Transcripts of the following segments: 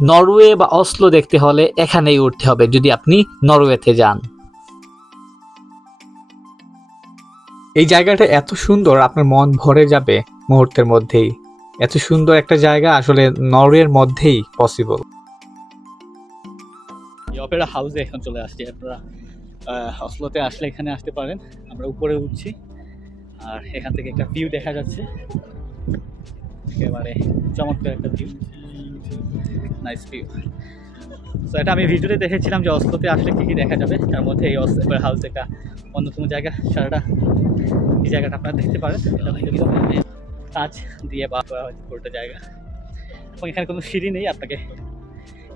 Norway বা Oslo দেখতে হলে এখানেই উঠতে হবে যদি আপনি নরওয়েতে যান। এই জায়গাটা এত সুন্দর, আপনার মন ভরে যাবে মুহূর্তের মধ্যেই। এত সুন্দর একটা জায়গা আসলে নরওয়ের মধ্যেই পসিবল। অপেরা হাউসে এখন চলে আসছি। আপনারা অসলোতে আসলে এখানে আসতে পারেন। আমরা উপরে উঠছি আর এখান থেকে একটা ভিউ দেখা যাচ্ছে, একেবারে চমৎকার একটা ভিউ, নাইস ভিউ। তো এটা আমি ভিডিওতে দেখেছিলাম যে অসলোতে আসলে কী কী দেখা যাবে, তার মধ্যে এই অপেরা হাউস একটা অন্যতম জায়গা। সারাটা এই জায়গাটা আপনারা দেখতে পারেন, এটা কাঁচ দিয়ে বা করা হয়েছে পুরোটা জায়গা, এবং এখানে কোনো সিঁড়ি নেই, আপনাকে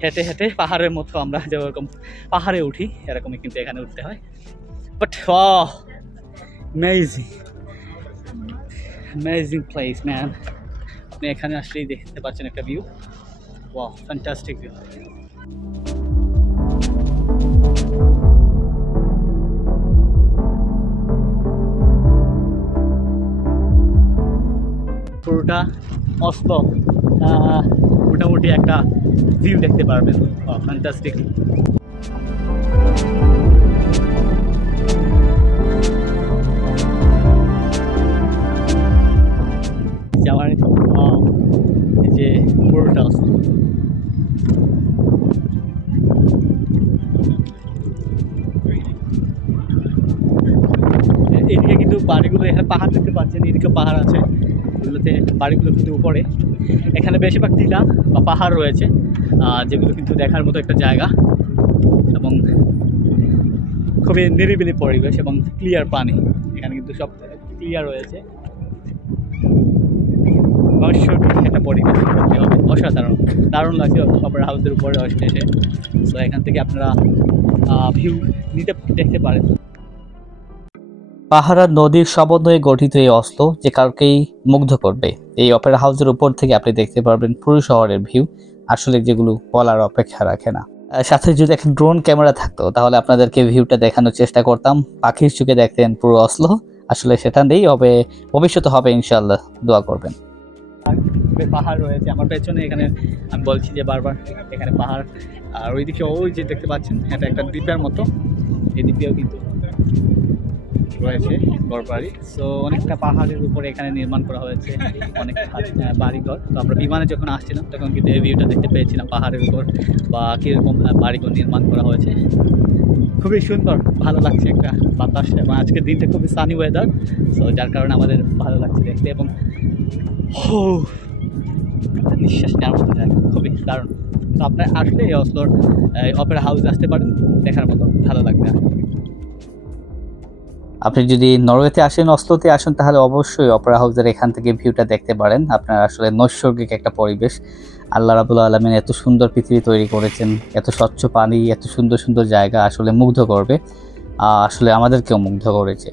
হেঁটে হেঁটে পাহাড়ের মতো আমরা যেরকম পাহাড়ে উঠি এরকমই কিন্তু এখানে উঠতে হয়। But amazing amazing place man. আপনি এখানে আসলেই দেখতে পাচ্ছেন একটা ভিউ, ওয়াও ফ্যান্টাস্টিক ভিউ। পুরোটা অসলো মোটামুটি একটা ভিউ দেখতে পারবেন, ফ্যান্টাস্টিক। যাওয়ার এই যে পুরোটা অসলো, এদিকে কিন্তু বাড়িগুলো, এখানে পাহাড় দেখতে পাচ্ছেন, এদিকে পাহাড় আছে, এগুলোতে বাড়িগুলো কিন্তু উপরে। এখানে বেশিরভাগ টিলা বা পাহাড় রয়েছে, যেগুলো কিন্তু দেখার মতো একটা জায়গা, এবং খুবই নিরিবিলি পরিবেশ এবং ক্লিয়ার পানি। এখানে কিন্তু সব ক্লিয়ার রয়েছে, একটা পরিবেশ করতে হবে, অসাধারণ, দারুণ লাগছে অপেরা হাউসের উপরে এসে। তো এখান থেকে আপনারা ভিউ দেখতে পারেন। পাহাড় আর নদীর সমন্বয়ে গঠিত এই অসলো যে কাউকেই মুগ্ধ করবে। এই অপেরা হাউসের উপর থেকে আপনি দেখতে পারবেন পুরো শহরের ভিউ, আসলে যেগুলো বলার অপেক্ষা রাখে না। সাথে যদি একটা ড্রোন ক্যামেরা থাকতো তাহলে আপনাদেরকে ভিউটা দেখানোর চেষ্টা করতাম, পাখির চোখে দেখতেন পুরো অসলো। আসলে সেটা নেই, হবে ভবিষ্যতে হবে ইনশাআল্লাহ, দোয়া করবেন। পাহাড় রয়েছে আমার পেছনে, এখানে আমি বলছি যে বারবার এখানে পাহাড়, আর ওইদিকে ওই যে দেখতে পাচ্ছেন এটা একটা দ্বীপের মতো, এই দ্বীপেও কিন্তু রয়েছে ঘরবাড়ি। সো অনেকটা পাহাড়ের উপরে এখানে নির্মাণ করা হয়েছে অনেক বাড়িঘর। তো আমরা বিমানে যখন আসছিলাম তখন কিন্তু এই ভিউটা দেখতে পেয়েছিলাম পাহাড়ের উপর বা কীরকম বাড়িঘর নির্মাণ করা হয়েছে। খুবই সুন্দর, ভালো লাগছে, একটা বাতাস, এবং আজকের দিনটা খুবই সানি ওয়েদার, সো যার কারণে আমাদের ভালো লাগছে দেখতে, এবং নিঃশ্বাস নেওয়ার মতো জায়গা, খুবই দারুণ। তো আপনার আসলে এই অসলোর অপেরা হাউসে আসতে পারেন, দেখার মতো, ভালো লাগবে। আপনি যদি নরওয়েতে আসেন, অসলোতে আসেন, তাহলে অবশ্যই অপেরা হাউসের এখান থেকে ভিউটা দেখতে পারেন। আপনার আসলে নৈসর্গিক একটা পরিবেশ, আল্লাহ রাব্বুল আলামিন এত সুন্দর পৃথিবী তৈরি করেছেন, এত স্বচ্ছ পানি, এত সুন্দর সুন্দর জায়গা, আসলে মুগ্ধ করবে, আসলে আমাদেরকেও মুগ্ধ করেছে।